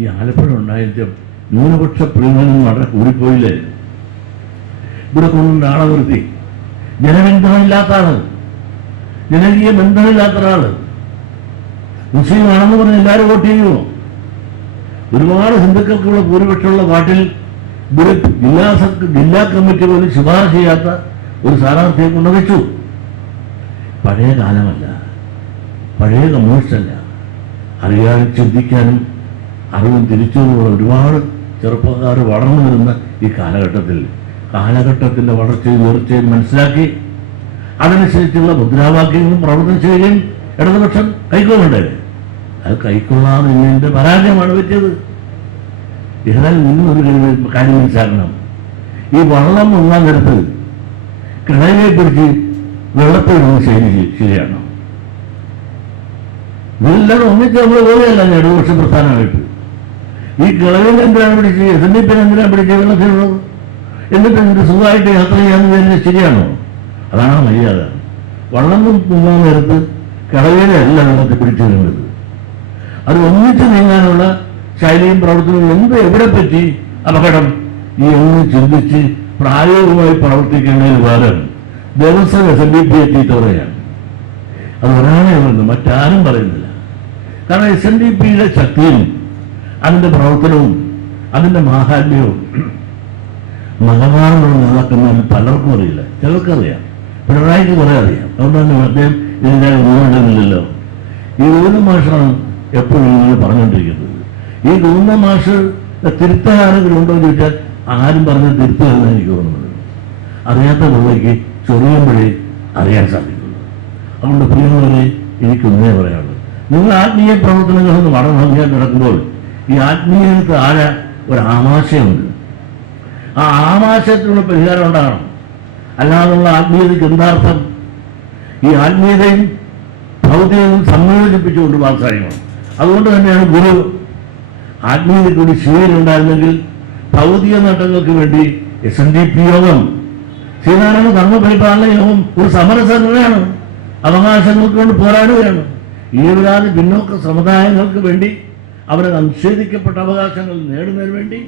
ഈ ആലപ്പുഴ ഉണ്ടായിട്ട് ന്യൂനപക്ഷ പ്രീണനം വളരെ കൂടിപ്പോയില്ലേ? ഇവിടെ കൊണ്ടുവന്ന ആളെ നിർത്തി ജനബന്ധമില്ലാത്ത ആൾ ജനകീയ ബന്ധമില്ലാത്ത ഒരാൾ മുസ്ലിം ആണെന്ന് പറഞ്ഞ് എല്ലാവരും വോട്ട് ചെയ്യുമോ ഒരുപാട് ഹിന്ദുക്കൾക്കുള്ള ഭൂരിപക്ഷമുള്ള പാട്ടിൽ ഇവിടെ ജില്ലാ ജില്ലാ കമ്മിറ്റി പോലും ശുപാർശ ചെയ്യാത്ത ഒരു സ്ഥാനാർത്ഥിയെ കൊണ്ടുവച്ചു. പഴയ കാലമല്ല. പഴയ കമ്മ്യൂണിസ്റ്റല്ല. അറിയാതെ ചിന്തിക്കാനും അറിവും തിരിച്ചുള്ള ഒരുപാട് ചെറുപ്പക്കാർ വളർന്നു വരുന്ന ഈ കാലഘട്ടത്തിൽ. കാലഘട്ടത്തിന്റെ വളർച്ചയും ഉയർച്ചയും മനസ്സിലാക്കി അതനുസരിച്ചുള്ള മുദ്രാവാക്യങ്ങളും പ്രവർത്തനം ചെയ്യുകയും ഇടതുപക്ഷം കൈക്കൊള്ളണ്ടേ? അത് കൈക്കൊള്ളാതെ ഇതിന്റെ പരാജയമാണ് പറ്റിയത്. ഏതായാലും ഇന്നും കാര്യം- മനസ്സിലാക്കണം. ഈ വള്ളം ഒന്നാം നേരത്ത് കിണറിനെ പിടിച്ച് വെള്ളത്തിനൊന്ന് ശരി ശരിയാണോ. ഇതെല്ലാം ഒന്നിച്ച് നമ്മൾ പോവുകയല്ല ഇടതുപക്ഷ പ്രസ്ഥാനമായിട്ട് ഈ കിളവിൽ എന്തിനാണ് പിടിച്ച് എസ് എൻ ഡി പിന്നെ എന്തിനാണ് പിടിച്ച് വെള്ളത്തിലുള്ളത് എന്നിട്ട് എന്ത് സുഖമായിട്ട് യാത്ര ചെയ്യാമെന്ന് തന്നെ ശരിയാണോ? അതാണ് മര്യാദ. വള്ളം മുങ്ങാൻ നേരത്ത് കിളവിനെ അല്ല വെള്ളത്തിൽ പിടിച്ചു വരുന്നത്. അത് ഒന്നിച്ച് നീങ്ങാനുള്ള ശൈലിയും പ്രവർത്തനവും എന്ത് എവിടെ പറ്റി? അപകടം. ഈ ഒന്ന് ചിന്തിച്ച് പ്രായോഗികമായി പ്രവർത്തിക്കുന്നതിന് പകരം ദിവസം എസ് എൻ ഡി പി എത്തിയിട്ട് പറയുകയാണ് അത് ഒരാളെ പറയുന്നു മറ്റാരും പറയുന്നില്ല. കാരണം എസ് എൻ ഡി പിയുടെ ശക്തിയും അതിന്റെ പ്രവർത്തനവും അതിന്റെ മാഹാത്മ്യവും. മലബാറിലുള്ള നേതാക്കന്മാരിൽ പലർക്കും അറിയില്ല. ചിലർക്കറിയാം. പിണറായിക്ക് കുറെ അറിയാം. അതുകൊണ്ടാണ് അദ്ദേഹം ഇതിന്റെ ഉരുവണ്ടെന്നില്ലല്ലോ ഈ ഗോവിന്ദ മാഷാണ് എപ്പോഴും ഇങ്ങനെ പറഞ്ഞുകൊണ്ടിരിക്കുന്നത്. ഈ ഗോവിന്ദ മാഷ് തിരുത്താൻ ആരെങ്കിലും ഉണ്ടോ എന്ന് ചോദിച്ചാൽ ആരും പറഞ്ഞ് തിരുത്തുകയെന്ന് എനിക്ക് തോന്നുന്നത്. അറിയാത്ത പിള്ളേക്ക് ചൊറിയുമ്പോഴേ അറിയാൻ സാധിക്കുന്നു. അതുകൊണ്ട് പ്രിയമുള്ളവരെ എനിക്കൊന്നേ പറയാനുള്ളൂ. നിങ്ങൾ ആത്മീയ പ്രവർത്തനങ്ങളിൽ നിന്ന് വളരെ ഭംഗിയായി നടക്കുമ്പോൾ ഈ ആത്മീയതയ്ക്ക് ആഴ ഒരു ആമാശയമുണ്ട്. ആ ആമാശയത്തിനുള്ള പരിഹാരം ഉണ്ടാകണം. അല്ലാതുള്ള ആത്മീയതയ്ക്ക് എന്താർത്ഥം? ഈ ആത്മീയതയും ഭൗതികവും സംയോജിപ്പിച്ചുകൊണ്ട് വാത്സായണം അതുകൊണ്ട് തന്നെയാണ് ഗുരു ആത്മീയതയ്ക്ക് ഒരു ശീലമുണ്ടായിരുന്നെങ്കിൽ ഭൗതിക നേട്ടങ്ങൾക്ക് വേണ്ടി എസ് എൻ ഡി പി യോഗം ശ്രീനാരായണ ധർമ്മപരിപാലന യോഗം ഒരു സമരസംഘടനയാണ്. അവകാശങ്ങൾക്ക് വേണ്ടി പോരാടുകയാണ്. ഈ വിടാതെ പിന്നോക്ക സമുദായങ്ങൾക്ക് വേണ്ടി അവരെ നിഷേധിക്കപ്പെട്ട അവകാശങ്ങൾ നേടുന്നതിന് വേണ്ടി